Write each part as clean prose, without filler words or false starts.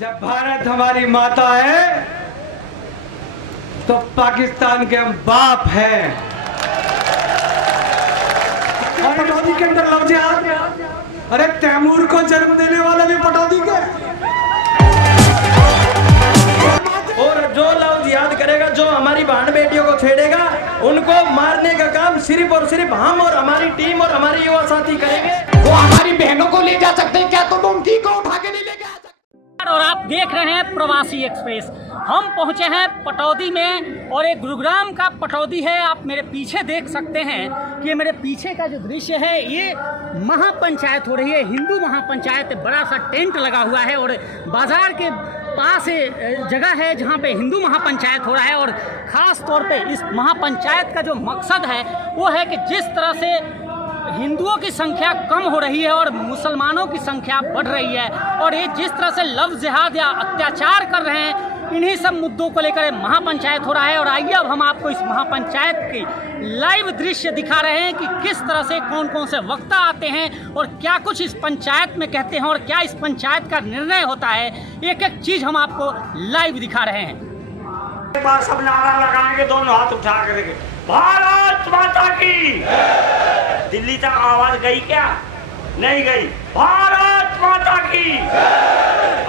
जब भारत हमारी माता है तो पाकिस्तान के हम बाप हैं। और पटौदी के अंदर लफ्ज याद, अरे तैमूर को जन्म देने वाला भी पटौदी के। और जो लफ्ज याद करेगा, जो हमारी बहन बेटियों को छेड़ेगा, उनको मारने का काम सिर्फ और सिर्फ हम और हमारी टीम और हमारे युवा साथी करेंगे। वो हमारी बहनों को ले जा सकते हैं क्या, तुम उनकी को उठा के नहीं लेके आ सकते। और आप देख रहे हैं प्रवासी एक्सप्रेस। हम पहुंचे हैं पटौदी में और एक गुरुग्राम का पटौदी है। आप मेरे पीछे देख सकते हैं कि ये मेरे पीछे का जो दृश्य है, ये महापंचायत हो रही है, हिंदू महापंचायत। बड़ा सा टेंट लगा हुआ है और बाजार के पास जगह है जहाँ पे हिंदू महापंचायत हो रहा है। और ख़ास तौर पे इस महापंचायत का जो मकसद है वो है कि जिस तरह से हिंदुओं की संख्या कम हो रही है और मुसलमानों की संख्या बढ़ रही है, और ये जिस तरह से लफ्ज़ जिहाद या अत्याचार कर रहे हैं, इन्हीं सब मुद्दों को लेकर महापंचायत हो रहा है। और आइए अब हम आपको इस महापंचायत की लाइव दृश्य दिखा रहे हैं कि किस तरह से कौन कौन से वक्ता आते हैं और क्या कुछ इस पंचायत में कहते हैं और क्या इस पंचायत का निर्णय होता है। एक एक चीज़ हम आपको लाइव दिखा रहे हैं। एक बार सब नारा लगाएंगे, दोनों हाथ उठा करेंगे, भारत माता की। दिल्ली तक आवाज गई क्या? नहीं गई। भारत माता की।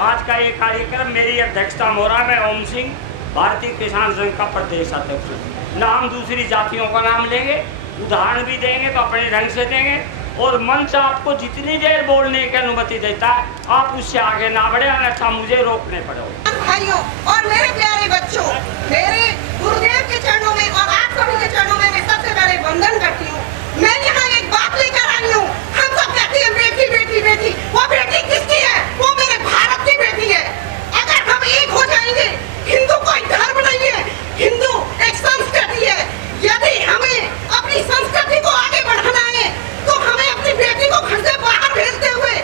आज का ये कार्यक्रम मेरी अध्यक्षता में हो रहा है। मैं ओम सिंह, भारतीय किसान संघ का प्रदेश अध्यक्ष। ना हम दूसरी जातियों का नाम लेंगे, उदाहरण भी देंगे तो अपने ढंग से देंगे। और मंच आपको जितनी देर बोलने की अनुमति देता है, आप उससे आगे ना बढ़े, अन्यथा मुझे रोकने पड़ेगा। भाइयों और मेरे प्यारे बच्चों, मेरे गुरुदेव के चरणों में और आप सभी के चरणों में मैं सबसे बड़े वंदन करती हूँ। मैं यहाँ एक बात लेकर आई हूँ। हम सब कहते हैं बेटी बेटी बेटी, वो बेटी किसकी है? वो मेरे भारत की बेटी है। अगर हम एक हो जाएंगे, हिंदू कोई धर्म नहीं है, हिंदू एक संस्कृति है। यदि हमें अपनी संस्कृति को आगे बढ़ाना है तो हमें अपनी बेटी को घर से बाहर भेजते हुए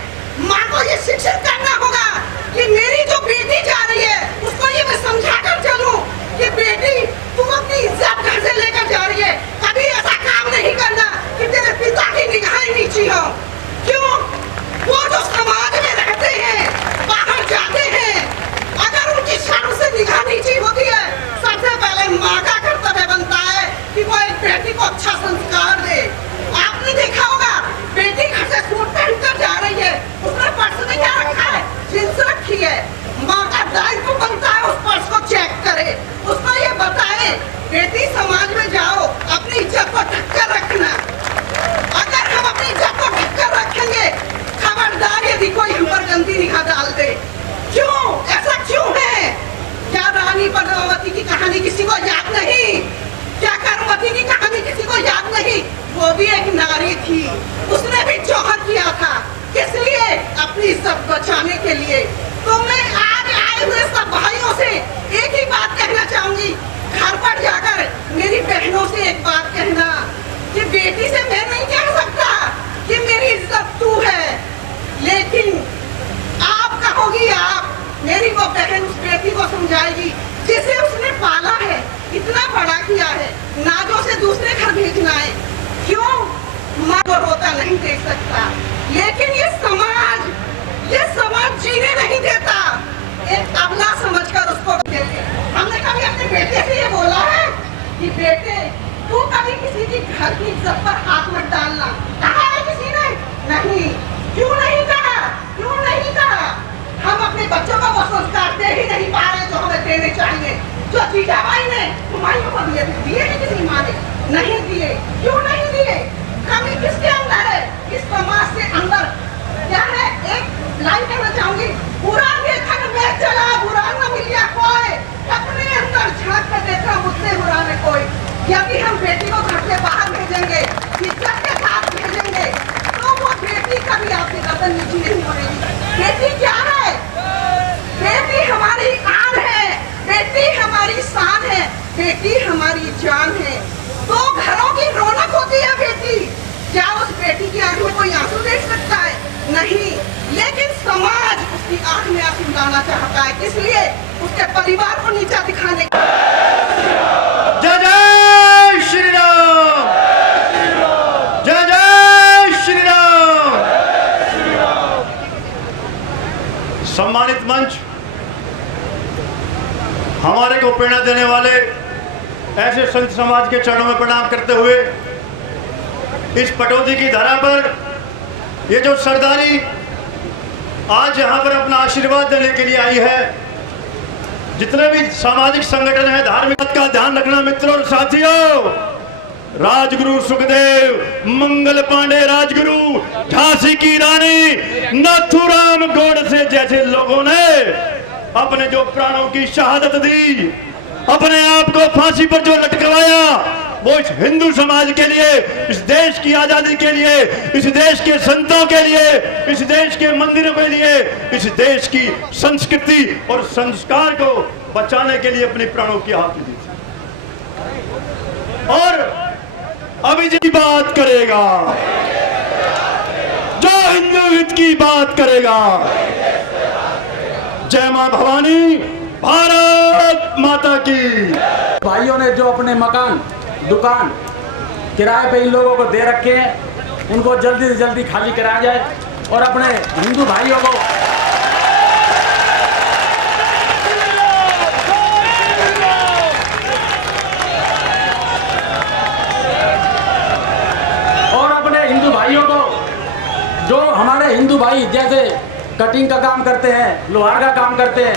माँ को ये शिक्षित करना होगा कि मेरी जो बेटी जा रही है उसको ये मैं समझा कर चलूं कि बेटी तुम अपनी इज्जत घर से लेकर जा रही है। कभी ऐसा काम नहीं करना कि तेरे पिता की निगाहें नीची हो। क्यों? वो जो समाज में रहते हैं, बाहर जाते हैं, अगर उनकी शर्म से निगाह नीची होती है, सबसे पहले माँ का कर्तव्य बनता है कि वो एक बेटी को अच्छा संस्कार दे। आपने देखा होगा, बेटी घर से सूट पहन कर जा रही है, उसने पर्स में क्या रखा है? जींस रखी है। माँ का दायित्व बनता है उस पर्स को चेक करे, उसको ये बताए बेटी समाज में जाओ, अपनी इज्जत को ढक कर रखना। अगर हम अपनी इज्जत को ढक कर रखेंगे, खबरदार यदि कोई हम पर गंदी निगाह डाल दे। क्यों? ऐसा क्यों है? क्या रानी पद्मावती की कहानी किसी को याद नहीं? क्या कर्मवती की कहानी किसी को याद नहीं? वो भी एक नारी थी, उसने भी जौहर किया था। किस लिए? अपनी इज्जत बचाने के लिए। तो मैं आज आए हुए सब भाइयों से एक ही बात कहना चाहूंगी, घर पर जाकर मेरी बहनों से एक बात कहना कि बेटी से मैं नहीं कह सकता कि मेरी इज्जत तू है, लेकिन आप कहोगी, आप मेरी वो बहन उस बेटी को समझाएगी जिसे उसने पाला है, इतना बड़ा किया है, नाजों से दूसरे घर भेजना है। क्यों? माँ को रोता नहीं देख सकता, लेकिन ये समाज जीने नहीं देता। एक अबला समझकर उसको देते। हमने कभी अपने बेटे से ये बोला है कि बेटे तू कभी किसी की घर की इज्जत पर हाथ मत डालना? कहा है किसी ने? नहीं। क्यों नहीं कहा? क्यों नहीं कहा? हम अपने बच्चों को वो संस्कार दे ही नहीं पा रहे जो हमें देने चाहिए। जो जीजाबाई ने हुमायूं को दिए नहीं किसी माँ ने? नहीं दिए। क्यों नहीं दिए? कमी किसके अंदर है? इस समाज के अंदर क्या है? एक लाइन कहना चाहूंगी, बुरा देखन में चला बुरा न मिलिया कोई, अपने अंदर झांक कर देखा मुझसे बुरा न कोई। यदि हम बेटी को घर से बाहर भेजेंगे, इज्जत के साथ भेजेंगे, तो वो बेटी कभी आपकी गर्दन नीची नहीं होगी। बेटी क्या है? बेटी हमारी आन है, बेटी हमारी शान है, बेटी हमारी जान है। तो घरों की रौनक होती है बेटी। क्या उस बेटी की आंख में कोई आंसू देख सकता है? नहीं। लेकिन समाज उसकी आंख में आंसू लाना चाहता है, किस लिए? उसके परिवार को नीचा दिखाने। जय जय श्री राम, जय जय श्री राम। सम्मानित मंच, हमारे को प्रेरणा देने वाले ऐसे संत समाज के चरणों में प्रणाम करते हुए इस पटौदी की धरा पर ये जो सरदारी आज यहाँ पर अपना आशीर्वाद देने के लिए आई है, जितने भी सामाजिक संगठन है, धार्मिक का ध्यान रखना मित्रों और साथियों। राजगुरु सुखदेव, मंगल पांडे राजगुरु, झांसी की रानी, नाथूराम गोडसे जैसे लोगों ने अपने जो प्राणों की शहादत दी, अपने आप को फांसी पर जो लटकवाया, वो इस हिंदू समाज के लिए, इस देश की आजादी के लिए, इस देश के संतों के लिए, इस देश के मंदिरों के लिए, इस देश की संस्कृति और संस्कार को बचाने के लिए अपने प्राणों की आहुति दी। और अभी जी बात करेगा जो हिंदू हित की बात करेगा। जय मां भवानी, भारत माता की। भाइयों ने जो अपने मकान दुकान किराए पे इन लोगों को दे रखे हैं, उनको जल्दी से जल्दी खाली कराया जाए और अपने हिंदू भाइयों को जो हमारे हिंदू भाई जैसे कटिंग का काम करते हैं, लोहार का काम करते हैं,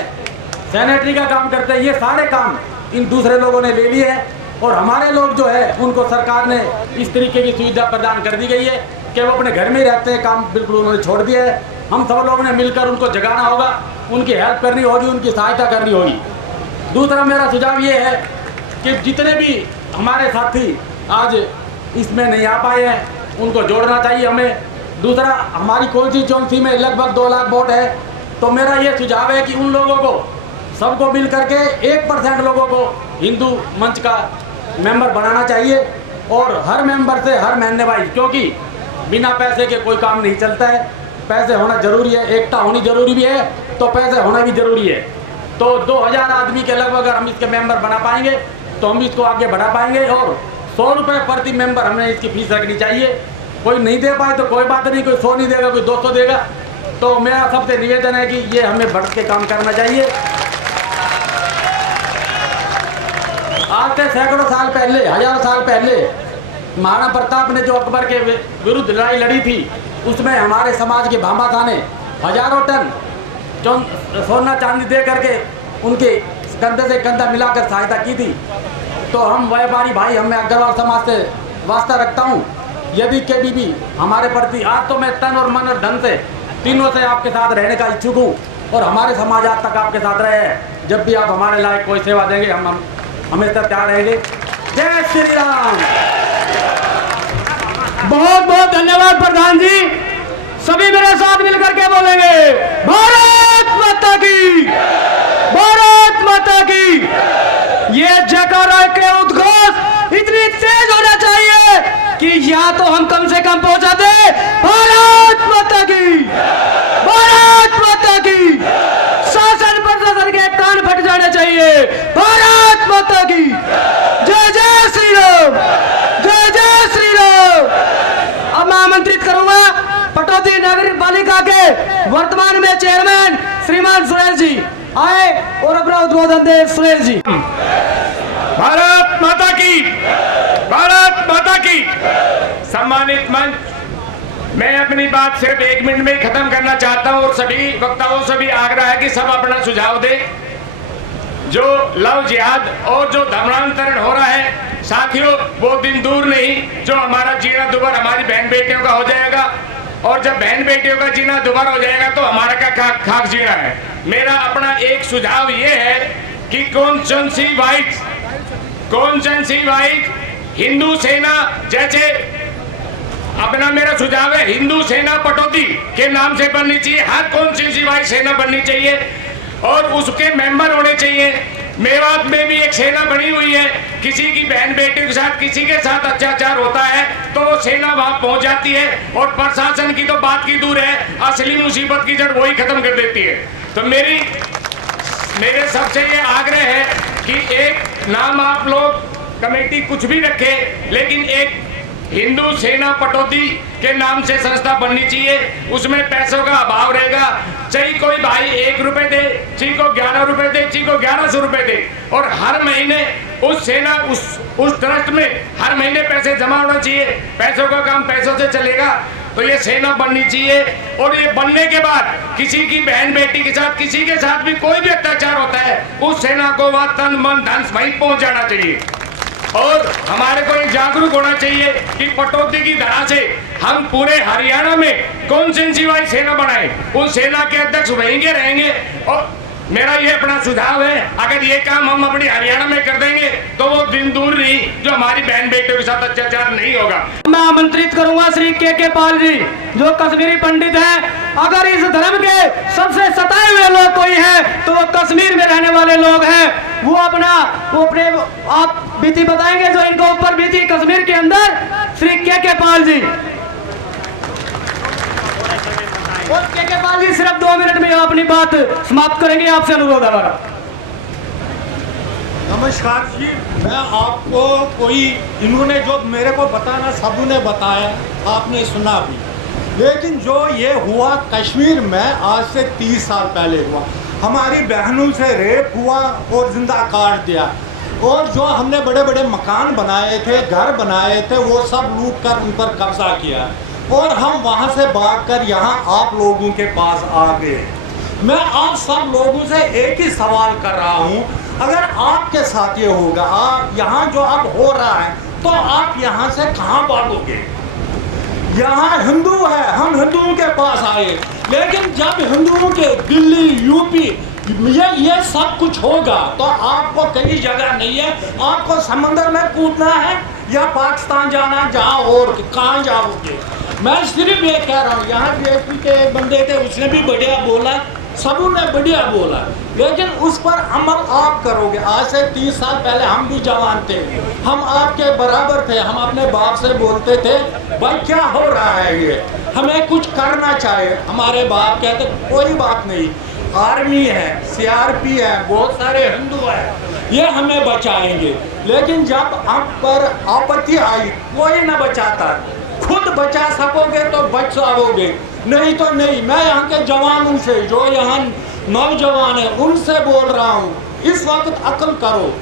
सैनिटरी का काम करते हैं, ये सारे काम इन दूसरे लोगों ने ले लिए हैं और हमारे लोग जो है उनको सरकार ने इस तरीके की सुविधा प्रदान कर दी गई है कि वो अपने घर में ही रहते हैं, काम बिल्कुल उन्होंने छोड़ दिया है। हम सब लोगों ने मिलकर उनको जगाना होगा, उनकी हेल्प करनी होगी, उनकी सहायता करनी होगी। दूसरा मेरा सुझाव ये है कि जितने भी हमारे साथी आज इसमें नहीं आ पाए हैं उनको जोड़ना चाहिए हमें। दूसरा, हमारी कॉन्स्टिट्यूंसी में लगभग 2 लाख वोट है, तो मेरा ये सुझाव है कि उन लोगों को सबको मिल करके 1% लोगों को हिंदू मंच का मेंबर बनाना चाहिए और हर मेंबर से हर महीने वाइज, क्योंकि बिना पैसे के कोई काम नहीं चलता है, पैसे होना जरूरी है, एकता होनी जरूरी भी है, तो पैसे होना भी जरूरी है। तो 2000 आदमी के लगभग अगर हम इसके मेंबर बना पाएंगे तो हम इसको आगे बढ़ा पाएंगे और 100 रुपये प्रति मेंबर हमें इसकी फीस रखनी चाहिए। कोई नहीं दे पाए तो कोई बात नहीं, कोई 100 नहीं देगा, कोई 200 देगा। तो मेरा सबसे निवेदन है कि ये हमें बढ़ के काम करना चाहिए। आज से सैकड़ों साल पहले, हजारों साल पहले महाराणा प्रताप ने जो अकबर के विरुद्ध लड़ाई लड़ी थी, उसमें हमारे समाज के भामाशाह ने हजारों टन सोना चांदी दे करके उनके कंधे से कंधा मिलाकर सहायता की थी। तो हम व्यापारी भाई, मैं अग्रवाल समाज से वास्ता रखता हूँ, यदि कभी भी हमारे प्रति, आज तो मैं तन और मन और धन से तीनों से आपके साथ रहने का इच्छुक हूँ और हमारे समाज आज तक आपके साथ रहे हैं। जब भी आप हमारे लायक कोई सेवा देंगे हम हमेशा तैयार रहेंगे। जय श्री राम। बहुत बहुत धन्यवाद प्रधान जी। सभी मेरे साथ मिलकर के बोलेंगे, भारत माता की, भारत माता की। ये जयकारा के उद्घोष इतनी तेज होना चाहिए कि या तो हम कम से कम पहुंचा दे, भारत माता की, भारत माता की। शासन प्रशासन के कान फट जाने चाहिए, भारत माता की। जय जय श्री राम, जय जय श्री राम। अब मैं आमंत्रित करूंगा पटौदी नगर पालिका के वर्तमान में चेयरमैन श्रीमान सुरेश जी आए और अपना उद्बोधन दे। सुरेश जी। भारत माता की, भारत माता की। सम्मानित मंच, मैं अपनी बात सिर्फ 1 मिनट में ही खत्म करना चाहता हूं और सभी वक्ताओं से भी आग्रह है कि सब अपना सुझाव दें। जो लव जिहाद और जो धर्मांतरण हो रहा है साथियों, वो दिन दूर नहीं जो हमारा जीना दुबारा हमारी बहन बेटियों का हो जाएगा और जब बहन बेटियों का जीना दोबारा हो जाएगा तो हमारा क्या खाक जीना है। मेरा अपना एक सुझाव ये है कि कॉन्स्टिट्यूंसी वाइज हिंदू सेना, जैसे अपना मेरा सुझाव है हिंदू सेना पटौदी के नाम से बननी चाहिए, हर कॉन्स्टिट्यूंसी वाइज सेना बननी चाहिए और उसके मेंबर होने चाहिए। मेवात में भी एक सेना बनी हुई है, किसी की बहन बेटी के साथ किसी के साथ अत्याचार होता है तो वो सेना वहां पहुंच जाती है और प्रशासन की तो बात की दूर है, असली मुसीबत की जड़ वही खत्म कर देती है। तो मेरे सबसे ये आग्रह है कि एक नाम आप लोग कमेटी कुछ भी रखे, लेकिन एक हिंदू सेना पटौदी के नाम से संस्था बननी चाहिए। उसमें पैसों का अभाव रहेगा, चाहे कोई भाई 1 रुपए दे, चाहे को 11 रुपए थे, किसी को 1100 रुपए थे, और हर महीने उस सेना उस ट्रस्ट में हर महीने पैसे जमा होना चाहिए। पैसों का काम पैसों से चलेगा, तो ये सेना बननी चाहिए। और ये बनने के बाद किसी की बहन बेटी के साथ, किसी के साथ भी कोई भी अत्याचार होता है, उस सेना को वह तन मन धन वहीं पहुंच जाना चाहिए। और हमारे को एक जागरूक होना चाहिए कि पटौदी की तरह से हम पूरे हरियाणा में कौन सी वाली सेना बनाए, उस सेना के अध्यक्ष वहीं के रहेंगे। और मेरा ये अपना सुझाव है, अगर ये काम हम अपनी हरियाणा में कर देंगे तो वो दिन दूर नहीं जो हमारी बहन बेटियों के साथ अत्याचार नहीं होगा। मैं आमंत्रित करूंगा श्री के पाल जी, जो कश्मीरी पंडित हैं। अगर इस धर्म के सबसे सताए हुए लोग कोई है तो वो कश्मीर में रहने वाले लोग हैं। वो अपने आप बीती बताएंगे जो इनको ऊपर बीती कश्मीर के अंदर, श्री के पाल जी। और के पाल जी सिर्फ 2 मिनट में अपनी बात समाप्त करेंगे, आपसे अनुरोध है हमारा। नमस्कार जी, मैं आपको कोई इन्होंने जो मेरे को बताना सबू ने बताया, आपने सुना भी, लेकिन जो ये हुआ कश्मीर में आज से 30 साल पहले हुआ। हमारी बहनों से रेप हुआ और जिंदा काट दिया, और जो हमने बड़े बड़े मकान बनाए थे, घर बनाए थे, वो सब लूट कर उन पर कब्जा किया, और हम वहाँ से भागकर यहाँ आप लोगों के पास आ गए। मैं आप सब लोगों से एक ही सवाल कर रहा हूँ, अगर आपके साथ ये होगा, आप यहाँ जो अब हो रहा है, तो आप यहाँ से कहाँ भागोगे? यहाँ हिंदू है, हम हिंदुओं के पास आए, लेकिन जब हिंदुओं के दिल्ली यूपी ये सब कुछ होगा तो आपको कई जगह नहीं है, आपको समंदर में कूदना है या पाकिस्तान जाना, जहाँ और कहाँ जाओगे? मैं सिर्फ ये कह रहा हूँ, यहाँ बीएसपी के एक बंदे थे, उसने भी बढ़िया बोला, सबू ने बढ़िया बोला, लेकिन उस पर अमल आप करोगे। आज से 30 साल पहले हम भी जवान थे, हम आपके बराबर थे, हम अपने बाप से बोलते थे भाई क्या हो रहा है ये, हमें कुछ करना चाहिए। हमारे बाप कहते कोई बात नहीं, आर्मी है, सीआरपी है, बहुत सारे हिंदू हैं, ये हमें बचाएंगे। लेकिन जब आप पर आपत्ति आई, कोई न बचाता, खुद बचा सकोगे तो बच सकोगे, नहीं तो नहीं। मैं यहाँ के जवानों से, जो यहाँ नौजवान है, उनसे बोल रहा हूँ, इस वक्त अक्ल करो,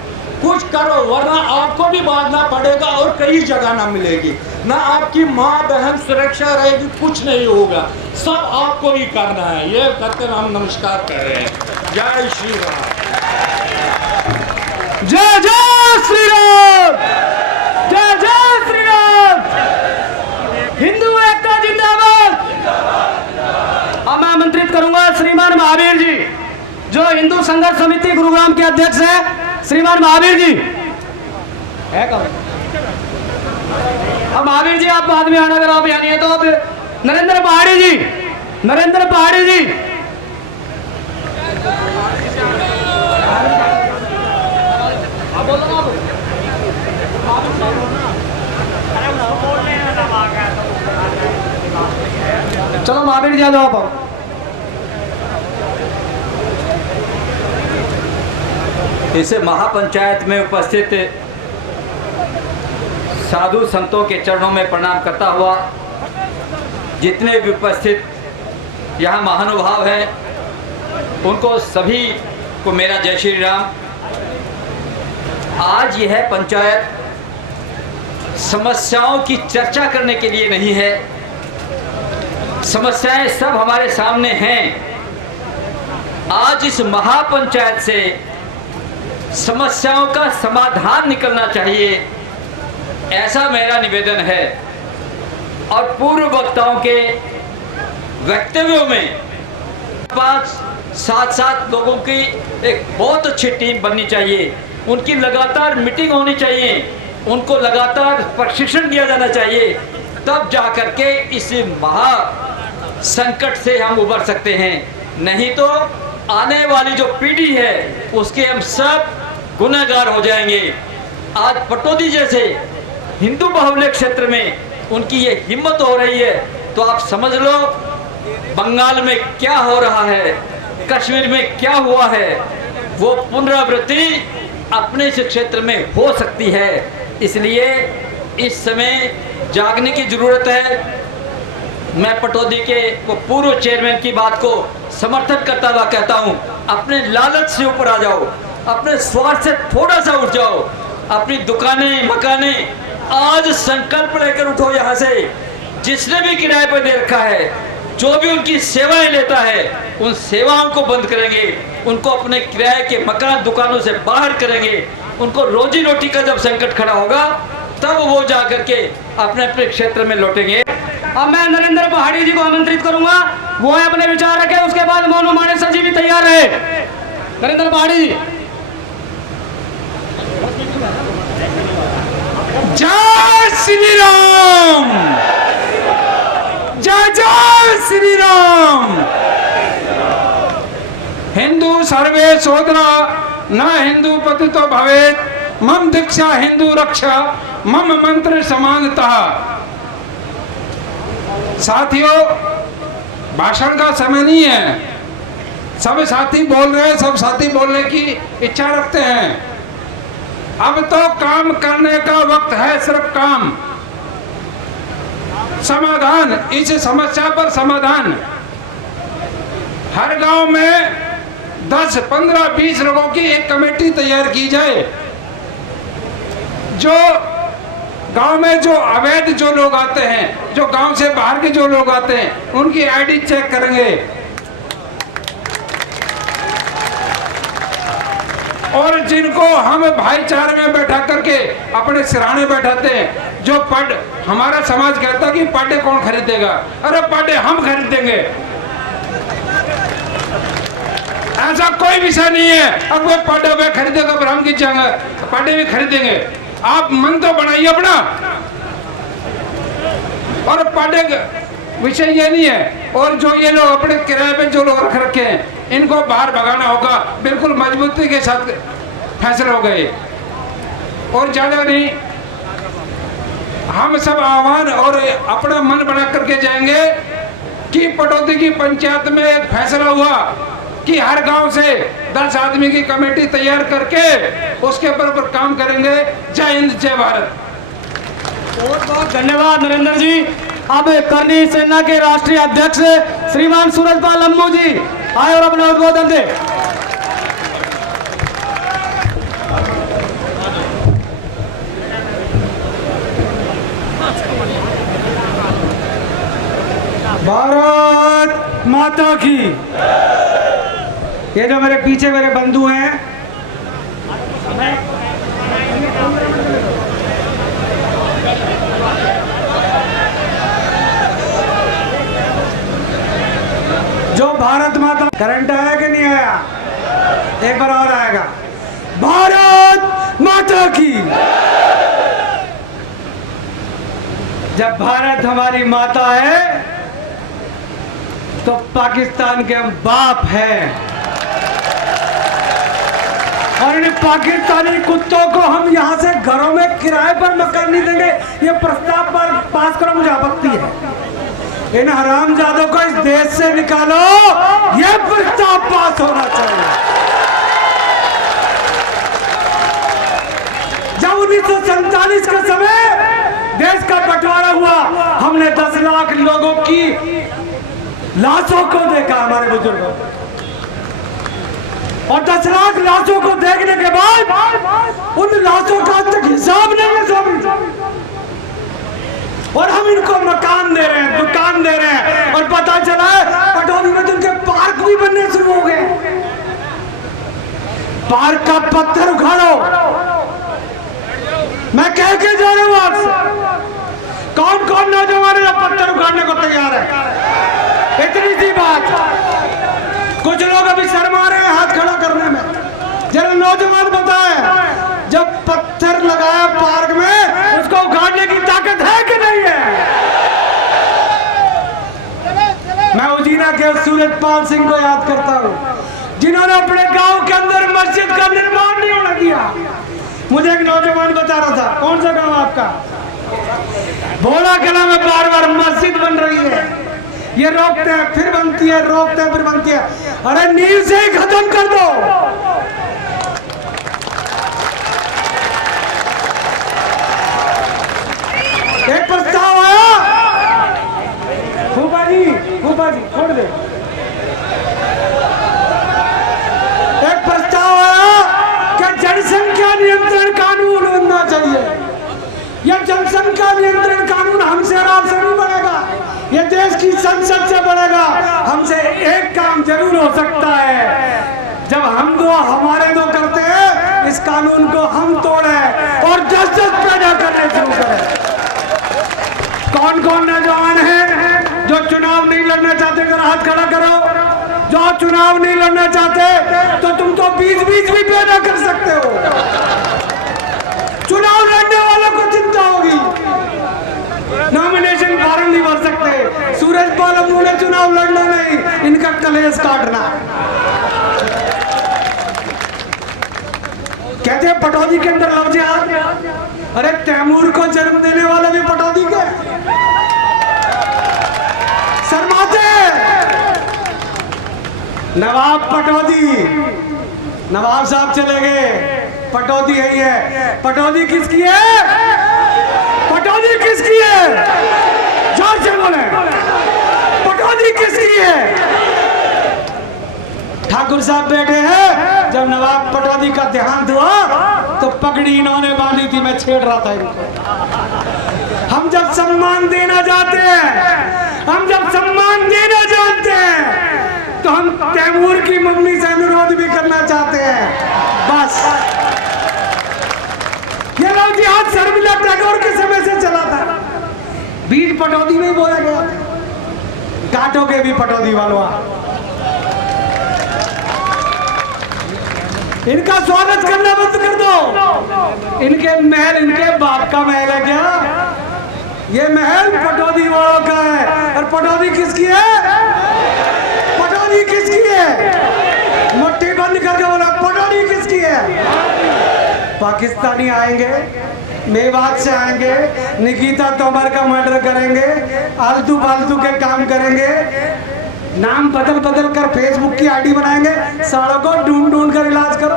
कुछ करो, वरना आपको भी भागना पड़ेगा और कई जगह ना मिलेगी, ना आपकी माँ बहन सुरक्षा रहेगी, कुछ नहीं होगा, सब आपको ही करना है। ये करके हम नमस्कार कर रहे हैं। जय श्री राम। जय जय श्री राम, जय जय श्री राम। हिंदू एकता जिंदाबाद। अब मैं आमंत्रित करूंगा श्रीमान महावीर जी, जो हिंदू संघर्ष समिति गुरुग्राम के अध्यक्ष हैं, श्रीमान महावीर जी है कौन? अब महावीर जी आप बाद में आना, अगर आप यहाँ नहीं है तो आप नरेंद्र पहाड़ी जी, नरेंद्र पहाड़ी जी। चलो महावीर जी आ जाओ आप। इस महापंचायत में उपस्थित साधु संतों के चरणों में प्रणाम करता हुआ, जितने भी उपस्थित यहाँ महानुभाव हैं, उनको सभी को मेरा जय श्री राम। आज यह पंचायत समस्याओं की चर्चा करने के लिए नहीं है, समस्याएं सब हमारे सामने हैं। आज इस महापंचायत से समस्याओं का समाधान निकलना चाहिए, ऐसा मेरा निवेदन है। और पूर्व वक्ताओं के वक्तव्यों में 5-7 लोगों की एक बहुत अच्छी टीम बननी चाहिए, उनकी लगातार मीटिंग होनी चाहिए, उनको लगातार प्रशिक्षण दिया जाना चाहिए, तब जाकर के इस महा संकट से हम उबर सकते हैं। नहीं तो आने वाली जो पीढ़ी है उसके हम सब गुनहगार हो जाएंगे। आज पटौदी जैसे हिंदू बाहुल्य क्षेत्र में उनकी ये हिम्मत हो रही है, तो आप समझ लो बंगाल में क्या हो रहा है, कश्मीर में क्या हुआ है, वो पुनरावृत्ति अपने इस क्षेत्र में हो सकती है। इसलिए इस समय जागने की जरूरत है। मैं पटौदी के वो पूर्व चेयरमैन की बात को समर्थन करता हुआ कहता हूँ अपने लालच से ऊपर आ जाओ, अपने स्वार्थ से थोड़ा सा उठ जाओ। अपनी दुकानें मकाने आज संकल्प लेकर उठो यहाँ से। जिसने भी किराए पर दे रखा है, जो भी उनकी सेवाएं लेता है, उन सेवाओं को बंद करेंगे, उनको अपने किराए के मकान दुकानों से बाहर करेंगे। उनको रोजी रोटी का जब संकट खड़ा होगा तब वो जा करके अपने अपने क्षेत्र में लौटेंगे। अब मैं नरेंद्र पहाड़ी जी को आमंत्रित करूंगा, वो अपने विचार रखे। उसके बाद मोनू मानेसर जी भी तैयार है। नरेंद्र पहाड़ी जी। जय श्री राम, जय जय श्री राम। हिंदू सर्वे सोदरा न हिंदू पतितो भवेत, मम दीक्षा हिंदू रक्षा, मम मंत्र समानता। साथियों, भाषण का समय नहीं है। सब साथी बोल रहे हैं, सब साथी बोलने की इच्छा रखते हैं। अब तो काम करने का वक्त है, सिर्फ काम। समाधान, इस समस्या पर समाधान। हर गांव में 10, 15, 20 लोगों की एक कमेटी तैयार की जाए। जो गांव में जो अवैध जो लोग आते हैं, जो गांव से बाहर के जो लोग आते हैं, उनकी आईडी चेक करेंगे और जिनको हम भाईचारे में बैठा करके अपने सिराने बैठाते हैं। जो पड, हमारा समाज कहता है कि पाडे कौन खरीदेगा? अरे पाडे हम खरीदेंगे। ऐसा कोई विषय नहीं है। अब वो पाडे वे खरीदेगा, फिर हम किस जाएंगे? पाडे भी खरीदेंगे। आप मन तो बनाइए अपना। और पाडे विषय ये नहीं है। और जो ये लोग अपने किराए पे जो लोग रख रखे हैं, इनको बाहर भगाना होगा। बिल्कुल मजबूती के साथ फैसले हो गए और ज्यादा नहीं। हम सब आह्वान और अपना मन बना करके जाएंगे कि पटौदी की पंचायत में एक फैसला हुआ कि हर गांव से 10 आदमी की कमेटी तैयार करके उसके ऊपर काम करेंगे। जय हिंद, जय भारत। बहुत बहुत धन्यवाद नरेंद्र जी। अब करनी सेना के राष्ट्रीय अध्यक्ष श्रीमान सूरजपाल लम्बू जी आए और अपना उद्बोधन दे। भारत माता की। ये जो मेरे पीछे मेरे बंधु हैं, जो भारत माता। करंट आया कि नहीं आया? एक बार और आएगा। भारत माता की। जब भारत हमारी माता है तो पाकिस्तान के हम बाप हैं। और इन पाकिस्तानी कुत्तों को हम यहाँ से घरों में किराए पर मकान नहीं देंगे। ये प्रस्ताव पर पास करो, मुझे आपत्ति है। इन हरामजादों को इस देश से निकालो, यह प्रस्ताव पास होना चाहिए। जब 1947 के समय देश का बंटवारा हुआ, हमने 10 लाख लोगों की लाशों को देखा, हमारे बुजुर्गों, और 10 लाख लाशों को देखने के बाद उन लाशों का आज तक हिसाब नहीं है स्वामी। और हम इनको मकान दे रहे हैं, दुकान दे रहे हैं, और पता चला है पटौदी में उनके पार्क भी बनने शुरू हो गए। पार्क का पत्थर उखाड़ो। मैं कह के जा रहा हूं आपसे, कौन कौन नौजवान पत्थर उखाड़ने को तैयार है? इतनी सी बात। कुछ लोग अभी शर्मा रहे हैं हाथ खड़ा करने में। जरा नौजवान बताएं, जब पत्थर लगाया पार्क में, उसको उखाड़ने की ताकत है कि नहीं है? मैं उजीना के सूरजपाल सिंह को याद करता हूं, जिन्होंने अपने गांव के अंदर मस्जिद का निर्माण नहीं होने दिया। मुझे एक नौजवान बता रहा था, कौन सा गांव आपका? भोला किला में बार बार मस्जिद बन रही है, ये रोकते हैं फिर बनती है, रोकते हैं फिर बनती है। अरे नींव से ही खत्म कर दो। एक प्रस्ताव आया, फूफा जी छोड़ दे। नियंत्रण कानून हमसे और आपसे नहीं बनेगा, ये देश की संसद से बनेगा। हमसे एक काम जरूर हो सकता है, जब हम दो हमारे दो करते हैं, इस कानून को हम तोड़े और जस्टिस पैदा करने शुरू करें। कौन कौन नौजवान हैं जो चुनाव नहीं लड़ना चाहते, जरा हाथ खड़ा करो। जो चुनाव नहीं लड़ना चाहते तो तुम तो बीच बीच भी पैदा कर सकते हो। चुनाव लड़ने वालों को चिंता होगी, नॉमिनेशन फॉर्म नहीं भर सकते। सूरज पाल ने चुनाव लड़ना नहीं, इनका कलेश काटना। कहते हैं पटौदी के अंदर लव जिहाद। अरे तैमूर को जन्म देने वाले भी पटौदी के शर्माते। नवाब पटौदी, नवाब साहब चले गए, पटौदी है। पटौदी किसकी है? पटौदी किसकी है? जोर से बोले, पटौदी किसकी है? ठाकुर साहब बैठे हैं, जब नवाब पटौदी का देहांत हुआ तो पगड़ी इन्होंने बांधी थी, मैं छेड़ रहा था इनको। हम जब सम्मान देना चाहते हैं, हम जब सम्मान देना जानते हैं, तो हम तैमूर की मम्मी से अनुरोध भी करना चाहते हैं। बस ये लव जिहाद शर्मिला टैगोर के समय से चला था, बीज पटौदी में बोला गया। काटोगे भी पटौदी वालों, इनका स्वागत करना बंद कर दो। इनके महल इनके बाप का महल है क्या? ये महल पटौदी वालों का है। और पटौदी किसकी है? पटौदी किसकी है? मुट्ठी बंद करके बोला, पटौदी किसकी है? पाकिस्तानी आएंगे, मेवात से आएंगे, निकिता तोमर का मर्डर करेंगे, आलतू फालतू के काम करेंगे, नाम बदल बदल कर फेसबुक की आईडी बनाएंगे, सालों को ढूंढ ढूंढ कर इलाज करो।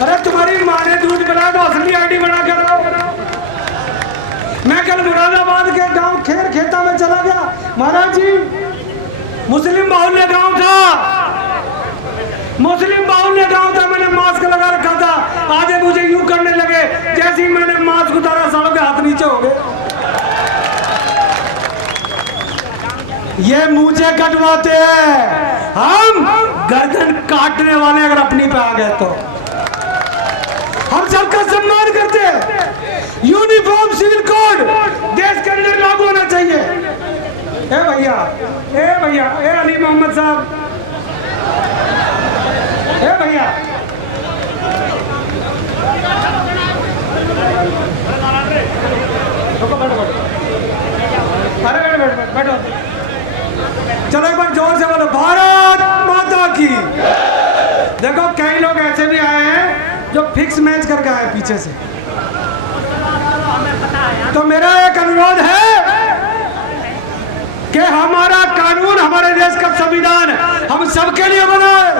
अरे तुम्हारी माँ ने दूध बनाया तो असली आईडी बना कर आओ। मैं कल मुरादाबाद के गांव खेर खेता में चला गया, महाराज जी मुस्लिम बाहुल्य गांव था, मुस्लिम बाहुल्य गांव था। मैंने मास्क लगा रखा था, आधे मुझे यूं करने लगे, जैसे ही मैंने मास्क उतारा सालों के हाथ नीचे हो गए। ये मुझे कटवाते हैं, हम गर्दन काटने वाले अगर अपनी पे आ गए तो। हम सबका सम्मान करते हैं। यूनिफॉर्म सिविल कोड देश के अंदर लागू होना चाहिए। ए भैया, ए भैया, ए अली मोहम्मद साहब, ए भैया, अरे बैठो, चलो एक बार जोर से बोलो, भारत माता की। देखो कई लोग ऐसे भी आए हैं जो फिक्स मैच करके आए पीछे से, तो मेरा एक अनुरोध है कि हमारा कानून, हमारे देश का संविधान हम सबके लिए बना है।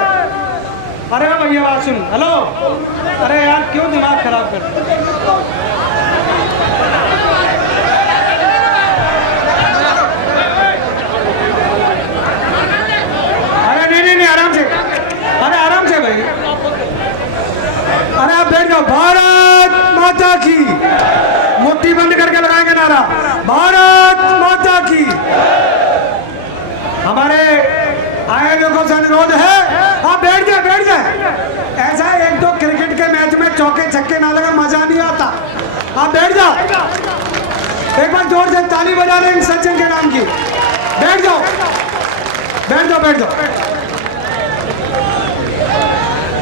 अरे भैया बात सुन, हेलो, अरे यार क्यों दिमाग खराब करते? अरे नहीं, आराम से, अरे आराम से भाई, अरे आप बैठ जाओ। भारत माता की, मुट्ठी बंद करके लगाएंगे नारा, भारत माता की। हमारे आए लोगों से अनुरोध है, आप बैठ जाए, बैठ जाए। ऐसा एक दो क्रिकेट के मैच में चौके छक्के ना लगा, मजा नहीं आता। आप बैठ जाओ, एक बार जोर से ताली बजा लें इन सज्जन के नाम की। बैठ जाओ, बैठ जाओ, बैठ जाओ।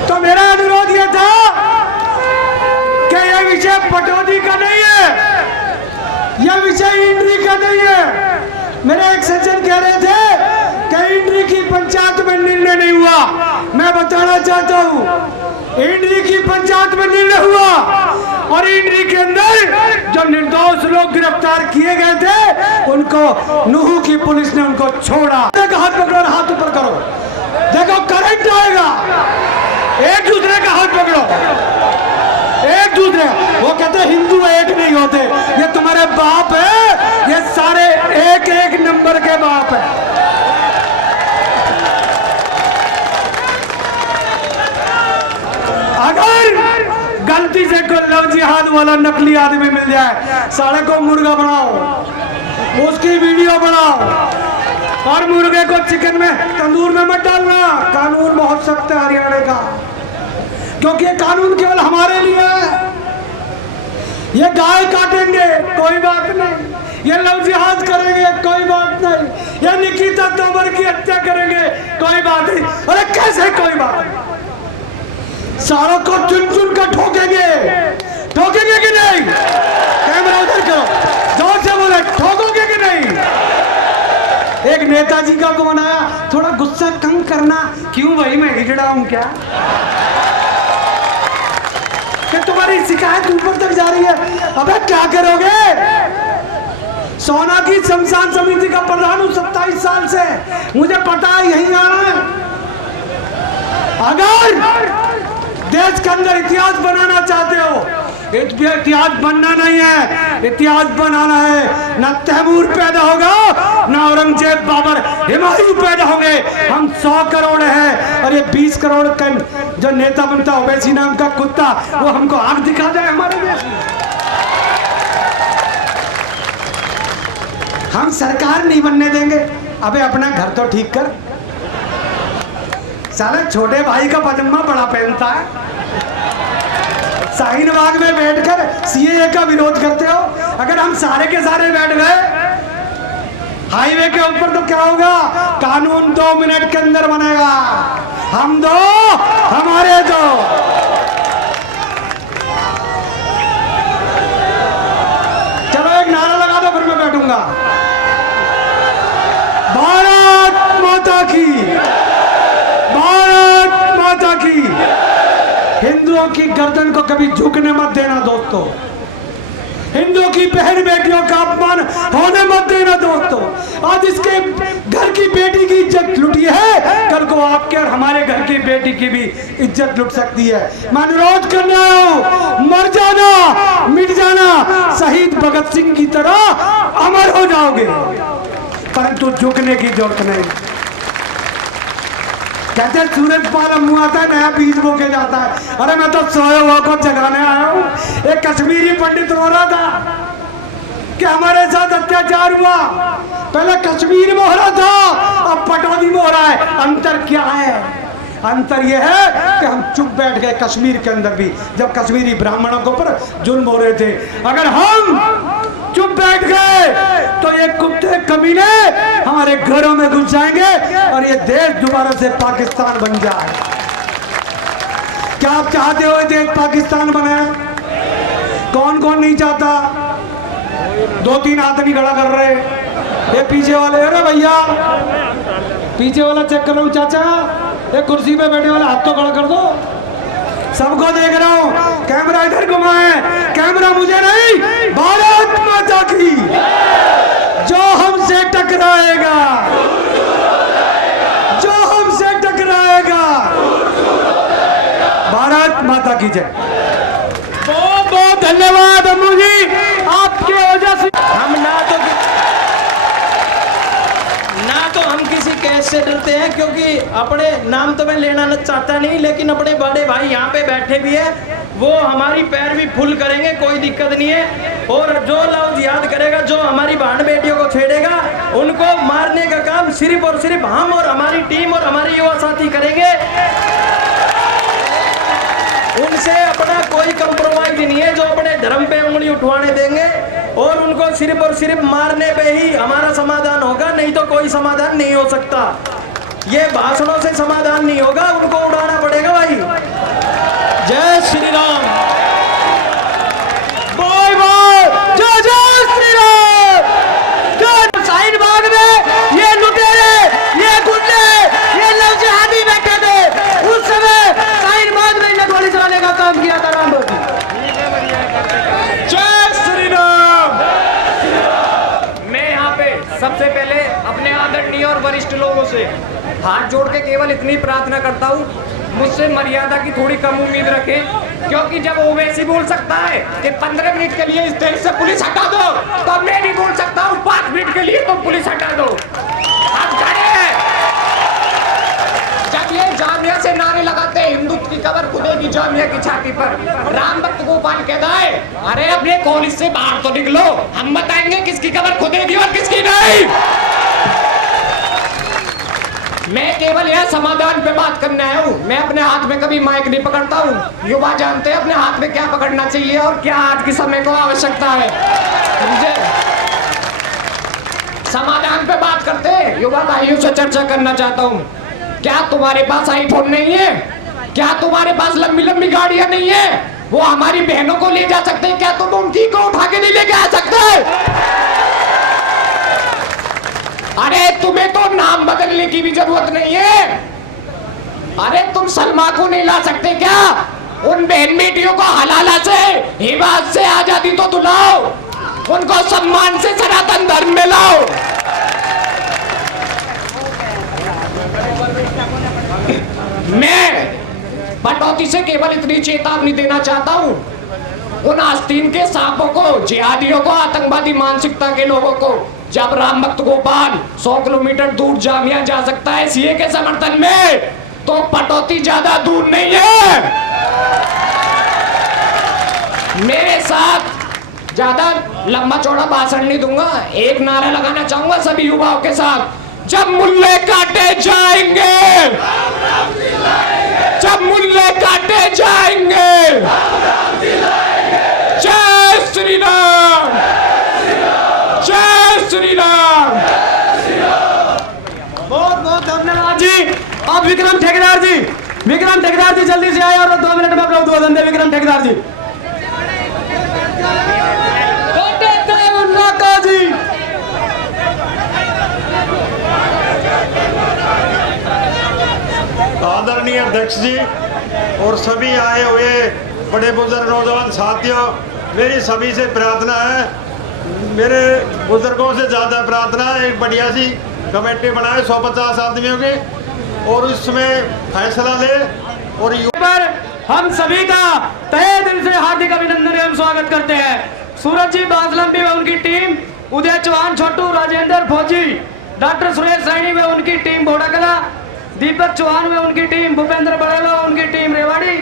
तो मेरा अनुरोध यह था कि यह विषय पटौदी का नहीं है, यह विषय इंद्री का नहीं है। मेरे एक सज्जन कह रहे थे कि इंद्री की पंचायत में निर्णय नहीं हुआ। मैं बताना चाहता हूँ, इंद्री की पंचायत में निर्णय हुआ और इंद्री के अंदर जो निर्दोष लोग गिरफ्तार किए गए थे, उनको नूहू की पुलिस ने उनको छोड़ा। हाथ पकड़ो और हाथ ऊपर करो, देखो करंट आएगा। एक दूसरे का हाथ पकड़ो, एक दूसरे। वो कहते हिंदू एक नहीं होते, ये तुम्हारे बाप है, ये सारे एक एक नंबर के बाप है। अगर गलती से कोई लव जिहाद वाला नकली आदमी मिल जाए, साले को मुर्गा बनाओ, उसकी वीडियो बनाओ, और मुर्गे को चिकन में तंदूर में मत डालना। कानून बहुत सख्त है हरियाणा का, क्योंकि ये कानून केवल हमारे लिए है। ये गाय काटेंगे कोई बात नहीं, ये लव जिहाद करेंगे कोई बात नहीं, ये निकिता तोमर की हत्या करेंगे कोई बात नहीं। अरे कैसे कोई बात नहीं? सारों को चुन चुन कर ठोकेंगे, ठोकेंगे कि नहीं? कैमरा उधर करो, जोर से बोले, ठोकोगे कि नहीं? एक नेताजी का फोन आया, थोड़ा गुस्सा कम करना। क्यों भाई, मैं हिजड़ा हूं क्या? कि तुम्हारी शिकायत ऊपर तक जा रही है। अबे क्या करोगे? सोना की शमशान समिति का प्रधान हूं 27 साल से, मुझे पता है यहीं आना है। अगर देश के अंदर इतिहास बनाना चाहते हो, इतिहास बनना नहीं है, इतिहास बनाना है। ना तैमूर पैदा होगा, ना औरंगजेब, बाबर, हुमायूं पैदा होंगे। हम 100 करोड़ हैं, और ये 20 करोड़ का जो नेता बनता ओवैसी नाम का कुत्ता, वो हमको आंख दिखा जाए हमारे देश में। हम सरकार नहीं बनने देंगे। अबे अपना घर तो ठीक कर। साले छोटे भाई का पजामा बड़ा पहनता है, शाहीन बाग में बैठकर सीएए का विरोध करते हो। अगर हम सारे के सारे बैठ गए हाईवे के ऊपर तो क्या होगा? कानून 2 मिनट के अंदर बनेगा। हम दो, हमारे दो। चलो एक नारा लगा दो, फिर मैं बैठूंगा। भारत माता की, भारत माता की। हिंदुओं की गर्दन को कभी झुकने मत देना दोस्तों। हिंदुओं की बहन बेटियों का अपमान होने मत देना दोस्तों। आज इसके घर की बेटी की इज्जत लुटी है, कल को आपके और हमारे घर की बेटी की भी इज्जत लुट सकती है। मैं अनुरोध करना हूं, मर जाना, मिट जाना, शहीद भगत सिंह की तरह अमर हो जाओगे, परंतु झुकने की जरूरत नहीं। कहते सूरज पाल मुँह आता है, नया बीज बो के जाता है। अरे मैं तो सोए हुआ को जगाने आया हूँ। एक कश्मीरी पंडित रो रहा था कि हमारे साथ अत्याचार हुआ। पहले कश्मीर में हो रहा था, अब पटौदी में हो रहा है। अंतर क्या है? अंतर यह है कि हम चुप बैठ गए कश्मीर के अंदर भी, जब कश्मीरी ब्राह्मणों के ऊपर जुल्म हो रहे थे। अगर हम चुप बैठ गए तो ये कुत्ते कमीने हमारे घरों में घुस जाएंगे और ये देश दोबारा से पाकिस्तान बन जाए। क्या आप चाहते हो ये देश पाकिस्तान बने? कौन कौन नहीं चाहता? 2-3 हाथ नहीं खड़ा कर रहे। ये पीछे वाले, अरे भैया पीछे वाला चेक कर रहा हूँ चाचा, एक कुर्सी पे बैठे वाला हाथ तो खड़ा कर दो। सबको देख रहा हूँ, कैमरा इधर घुमाए, कैमरा मुझे नहीं, भारत माता की। जो हमसे टकराएगा, जो हमसे टकराएगा, भारत माता की जय। बहुत बहुत धन्यवाद अम्मू जी, आपके वजह से हम ना तो हम किसी केस से डरते हैं, क्योंकि अपने नाम तो मैं लेना चाहता नहीं, लेकिन अपने बड़े भाई यहाँ पे बैठे भी है, वो हमारी पैर भी फुल करेंगे, कोई दिक्कत नहीं है। और जो लव जिहाद करेगा, जो हमारी बहन बेटियों को छेड़ेगा, उनको मारने का काम सिर्फ और सिर्फ हम और हमारी टीम और हमारे युवा साथी करेंगे। उनसे अपना कोई कंप्रोमाइज नहीं है जो अपने धर्म पे उंगली उठवाने देंगे, और उनको सिर्फ और सिर्फ मारने पे ही हमारा समाधान होगा, नहीं तो कोई समाधान नहीं हो सकता। ये भाषणों से समाधान नहीं होगा, उनको उड़ाना पड़ेगा भाई। जय श्री राम, बोल बोल जय जय श्री राम। जय शाहीन बाग में ये लुटेरे, ये गुंडे, ये लव जिहादी बैठे थे, उस समय शाहीन बाग में गोली चलाने का काम किया था राम मोदी। जय श्री राम। मैं यहाँ पे सबसे पहले अपने आदरणीय और वरिष्ठ लोगों से हाथ जोड़ के केवल इतनी प्रार्थना करता हूँ, मुझसे मर्यादा की थोड़ी कम उम्मीद रखें, क्योंकि जब ओवैसी बोल सकता है कि 15 मिनट के लिए इस देश से पुलिस हटा दो, तो मैं भी बोल सकता हूँ 5 मिनट के लिए तो पुलिस हटा दो। आप खड़े हैं, जब ये जामिया से नारे लगाते हैं हिंदुत्व की कबर खुदेगी जामिया की छाती पर। राम भक्त गोपाल कहता है अरे अपने कॉलेज से बाहर तो निकलो, हम बताएंगे किसकी कबर खुदेगी और किसकी नहीं। मैं केवल यह समाधान पे बात करने आया हूँ। मैं अपने हाथ में कभी माइक नहीं पकड़ता हूँ। युवा जानते हैं अपने हाथ में क्या पकड़ना चाहिए और क्या आज के समय को आवश्यकता है, समझे? समाधान पे बात करते हैं। युवा भाइयों से चर्चा करना चाहता हूँ। क्या तुम्हारे पास आईफोन नहीं है? क्या तुम्हारे पास लंबी लंबी गाड़ियां नहीं है? वो हमारी बहनों को ले जा सकते हैं, क्या तुम उनकी को उठा के नहीं लेके आ सकते? अरे तुम्हें तो नाम बदलने की भी जरूरत नहीं है। अरे तुम सलमा को नहीं ला सकते क्या? उन बहन बेटियों को हलाला से, हिबात से आजादी तो दिलाओ, उनको सम्मान से सनातन धर्म में लाओ। मैं पटौती से केवल इतनी चेतावनी देना चाहता हूँ, उन आस्तीन के सांपों को, जिहादियों को, आतंकवादी मानसिकता के लोगों को, जब राम भक्त गोपाल 100 किलोमीटर दूर जामिया जा सकता है सीए के समर्थन में, तो पटौती ज्यादा दूर नहीं है। मेरे साथ ज्यादा लंबा चौड़ा भाषण नहीं दूंगा, एक नारा लगाना चाहूंगा सभी युवाओं के साथ, जब मुल्ले काटे जाएंगे, जब मुल्ले काटे जाएंगे, जय श्री राम, जय श्री राम। बहुत बहुत धन्यवाद जी। अब विक्रम ठेकेदार जी, विक्रम ठेकेदार जी जल्दी से आए और 2 मिनट में अपना उद्बोधन दे। विक्रम ठेकेदार जी। जी आदरणीय अध्यक्ष जी और सभी आए हुए बड़े बुजुर्ग नौजवान साथियों, मेरी सभी से प्रार्थना है, मेरे बुजुर्गों से ज़्यादा प्रार्थना है, एक बढ़िया सी कमेटी बनाए 150 आदमियों की और उसमें फैसला ले। और पर हम सभी का तहे दिल से हार्दिक अभिनंदन एवं स्वागत करते हैं। सूरज जी बाजलंबी व उनकी टीम, उदय चौहान, छोटू, राजेंद्र फौजी, डॉक्टर सुरेश सैनी व उनकी टीम बोड़ाकला, दीपक चौहान व उनकी टीम, भूपेंद्र बड़ेला व उनकी टीम रेवाड़ी,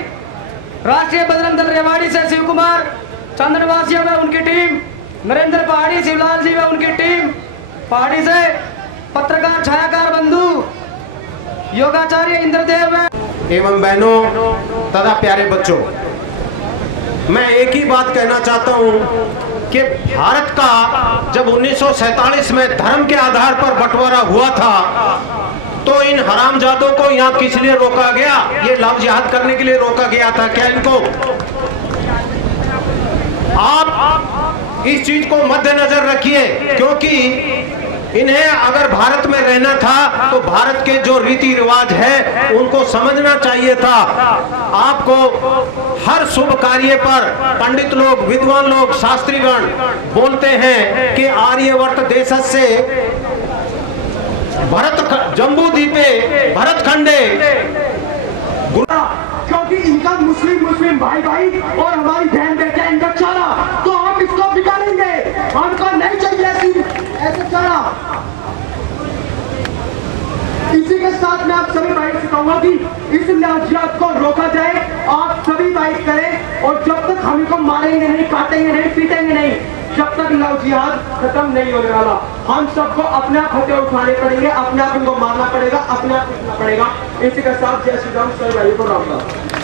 राष्ट्रीय बजरंग दल रेवाड़ी से शिव कुमार, चंद्रवासिया व उनकी टीम, नरेंद्र पहाड़ी, शिवलाल जी व उनकी टीम पहाड़ी से, पत्रकार छायाकार बंधु, योगाचार्य इंद्रदेव एवं बहनों तथा प्यारे बच्चों, मैं एक ही बात कहना चाहता हूं कि भारत का जब 1947 में धर्म के आधार पर बंटवारा हुआ था, तो इन हरामजादों को यहाँ किस लिए रोका गया? ये लव जिहाद करने के लिए रोका गया था क्या इनको? आप इस चीज को मद्देनजर रखिए, क्योंकि इन्हें अगर भारत में रहना था तो भारत के जो रीति रिवाज है उनको समझना चाहिए था। आपको हर शुभ कार्य पर पंडित लोग, विद्वान लोग, शास्त्रीगण बोलते हैं कि आर्यवर्त देशस्य भरत जम्बूद्वीपे भरतखंडे, क्योंकि इनका मुस्लिम भाई और हमारी बहन बेटे इनका चारा, तो हम इसको बिगाड़ेंगे, हमको नहीं चाहिए ऐसे चारा। इसी के साथ मैं आप सभी भाई से कहूंगा कि इस जिहाद को रोका जाए, आप सभी भाई करें, और जब तक हम इनको मारेंगे नहीं, काटेंगे नहीं, पीटेंगे नहीं, जब तक लव जिहाद खत्म नहीं होने वाला। हम सबको अपने आप हथियार उठाने पड़ेंगे, अपने आप इनको मारना पड़ेगा, अपने आप उठना पड़ेगा। इसी के साथ जय श्री राम, सभी भाइयों को राम राम।